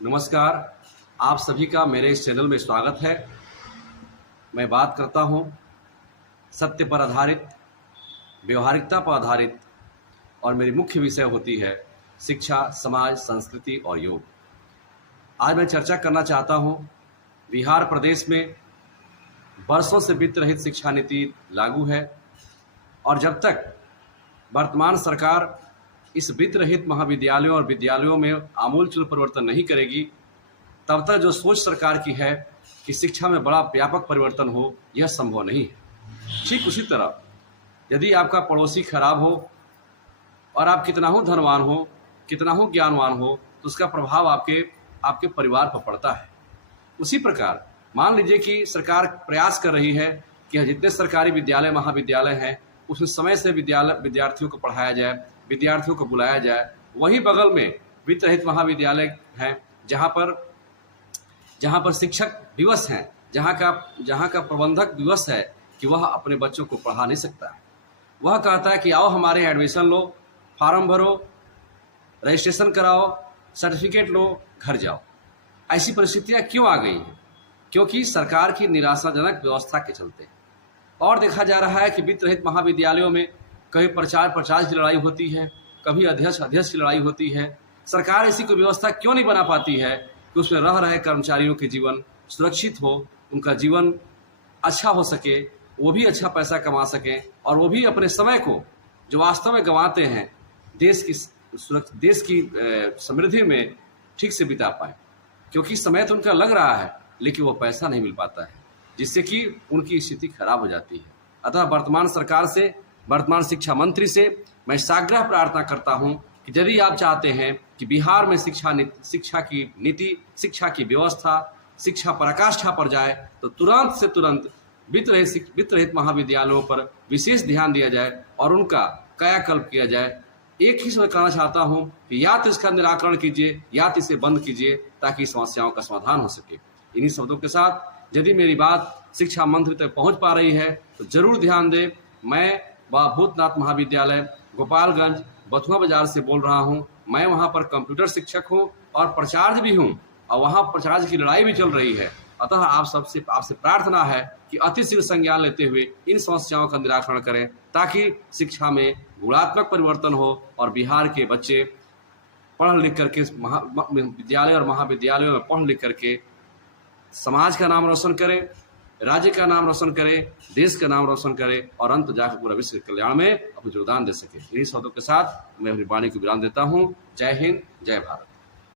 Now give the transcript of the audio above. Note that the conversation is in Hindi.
नमस्कार, आप सभी का मेरे इस चैनल में स्वागत है। मैं बात करता हूँ सत्य पर आधारित, व्यवहारिकता पर आधारित और मेरी मुख्य विषय होती है शिक्षा, समाज, संस्कृति और योग। आज मैं चर्चा करना चाहता हूँ बिहार प्रदेश में वर्षों से वित्त रहित शिक्षा नीति लागू है और जब तक वर्तमान सरकार इस वित्त रहित महाविद्यालयों और विद्यालयों में आमूलचूल परिवर्तन नहीं करेगी, तब तक जो सोच सरकार की है कि शिक्षा में बड़ा व्यापक परिवर्तन हो, यह संभव नहीं है। ठीक उसी तरह यदि आपका पड़ोसी खराब हो और आप कितना हो धनवान हो, कितना हो ज्ञानवान हो, तो उसका प्रभाव आपके परिवार पर पड़ता है। उसी प्रकार मान लीजिए कि सरकार प्रयास कर रही है कि जितने सरकारी विद्यालय महाविद्यालय हैं उसमें समय से विद्यार्थियों को पढ़ाया जाए, विद्यार्थियों को बुलाया जाए। वहीं बगल में वित्त रहित महाविद्यालय हैं जहाँ पर शिक्षक विवश हैं, जहाँ का प्रबंधक विवश है कि वह अपने बच्चों को पढ़ा नहीं सकता है। वह कहता है कि आओ हमारे एडमिशन लो, फॉर्म भरो, रजिस्ट्रेशन कराओ, सर्टिफिकेट लो, घर जाओ। ऐसी परिस्थितियाँ क्यों आ गई हैं? क्योंकि सरकार की निराशाजनक व्यवस्था के चलते। और देखा जा रहा है कि वित्त रहित महाविद्यालयों में कभी प्रचार की लड़ाई होती है, कभी अध्यक्ष की लड़ाई होती है। सरकार ऐसी कोई व्यवस्था क्यों नहीं बना पाती है कि उसमें रह रहे कर्मचारियों के जीवन सुरक्षित हो, उनका जीवन अच्छा हो सके, वो भी अच्छा पैसा कमा सकें और वो भी अपने समय को जो वास्तव में गंवाते हैं देश की समृद्धि में ठीक से बिता पाए। क्योंकि समय तो उनका लग रहा है लेकिन वो पैसा नहीं मिल पाता है, जिससे कि उनकी स्थिति खराब हो जाती है। अतः वर्तमान शिक्षा मंत्री से मैं साग्रह प्रार्थना करता हूं कि यदि आप चाहते हैं कि बिहार में शिक्षा की नीति, शिक्षा की व्यवस्था, शिक्षा पराकाष्ठा पर जाए, तो तुरंत से तुरंत वित्त रहित महाविद्यालयों पर विशेष ध्यान दिया जाए और उनका कायाकल्प किया जाए। एक ही मैं कहना चाहता हूं कि या तो इसका निराकरण कीजिए या तो इसे बंद कीजिए ताकि समस्याओं का समाधान हो सके। इन्हीं शब्दों के साथ यदि मेरी बात शिक्षा मंत्री तक पहुंच पा रही है तो जरूर ध्यान दें। मैं भूतनाथ महाविद्यालय गोपालगंज बथुआ बाजार से बोल रहा हूं। मैं वहां पर कंप्यूटर शिक्षक हूं और प्राचार्य भी हूं और वहां प्राचार्य की लड़ाई भी चल रही है। अतः आपसे प्रार्थना है कि अतिशीघ्र संज्ञान लेते हुए इन समस्याओं का निराकरण करें ताकि शिक्षा में गुणात्मक परिवर्तन हो और बिहार के बच्चे पढ़ लिख करके विद्यालय और महाविद्यालयों में पढ़ लिख करके समाज का नाम रोशन करे, राज्य का नाम रोशन करे, देश का नाम रोशन करे और अंत जाकर पूरा विश्व के कल्याण में अपना योगदान दे सके। इन्हीं शब्दों के साथ मैं अपनी वाणी को विराम देता हूँ। जय हिंद, जय भारत।